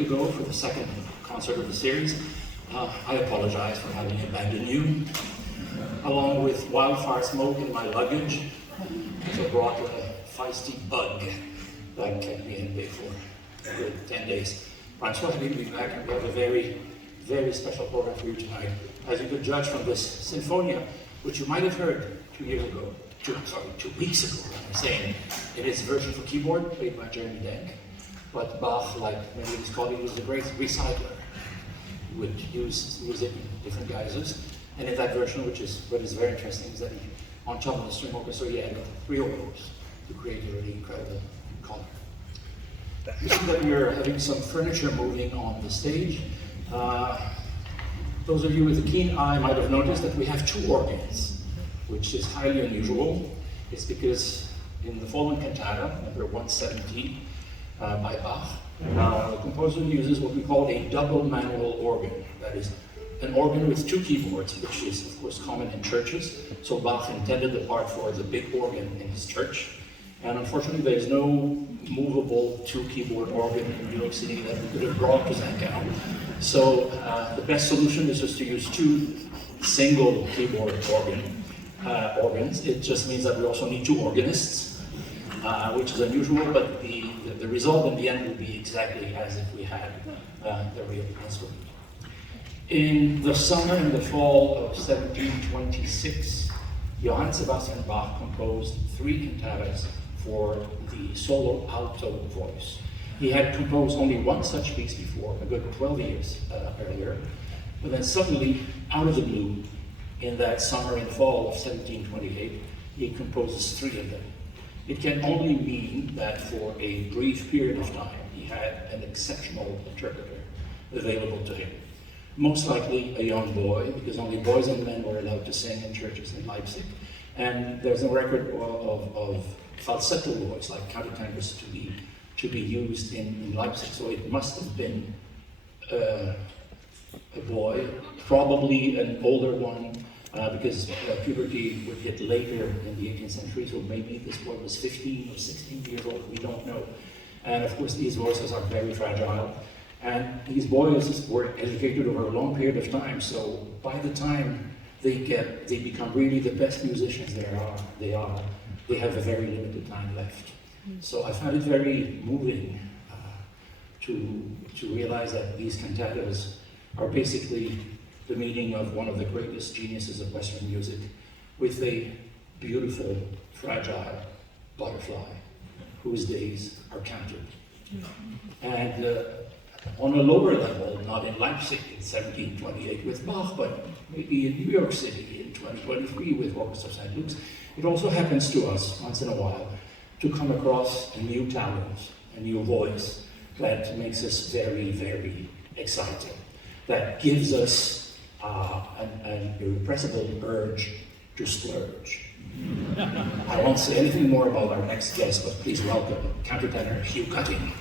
week ago for the second concert of the series. I apologize for having abandoned you. Along with wildfire smoke in my luggage, I brought a feisty bug that kept me in bed for 10 days. I'm so happy to be back, and we have a very, very special program for you tonight. As you could judge from this Sinfonia, which you might have heard 2 weeks ago, I'm saying, in its version for keyboard, played by Jeremy Denk. But Bach, like many of his colleagues, was a great recycler. He would use music in different guises. And in that version, what is very interesting, is that on top of the string orchestra, he added 3 oboes to create a really incredible color. You see that we are having some furniture moving on the stage. Those of you with a keen eye might have noticed that we have 2 organs, which is highly unusual. It's because in the following cantata, number 170 by Bach, the composer uses what we call a double manual organ. That is, an organ with 2 keyboards, which is of course common in churches. So Bach intended the part for the big organ in his church. And unfortunately, there is no movable 2 keyboard organ in New York City that we could have brought to Zankel. So the best solution is just to use 2 single keyboard organs. It just means that we also need 2 organists, which is unusual, but the result in the end will be exactly as if we had the real instrument. In the summer and the fall of 1726, Johann Sebastian Bach composed 3 cantatas for the solo alto voice. He had composed only 1 such piece before, a good 12 years earlier, but then suddenly, out of the blue, in that summer and fall of 1728, he composes 3 of them. It can only mean that for a brief period of time, he had an exceptional interpreter available to him. Most likely a young boy, because only boys and men were allowed to sing in churches in Leipzig. And there's no record of falsetto voice, like countertenors, to be used in Leipzig. So it must have been a boy, probably an older one, because puberty would hit later in the 18th century, so maybe this boy was 15 or 16 years old, we don't know. And of course, these voices are very fragile. And these boys were educated over a long period of time, so by the time they become really the best musicians they have a very limited time left. So I found it very moving to realize that these cantatas are basically the meaning of one of the greatest geniuses of Western music, with a beautiful, fragile butterfly whose days are counted. And on a lower level, not in Leipzig in 1728 with Bach, but maybe in New York City in 2023 with Orchestra of St. It also happens to us once in a while to come across a new talent, a new voice that makes us very, very exciting, that gives us an irrepressible urge to splurge. I won't say anything more about our next guest, but please welcome countertenor Hugh Cutting.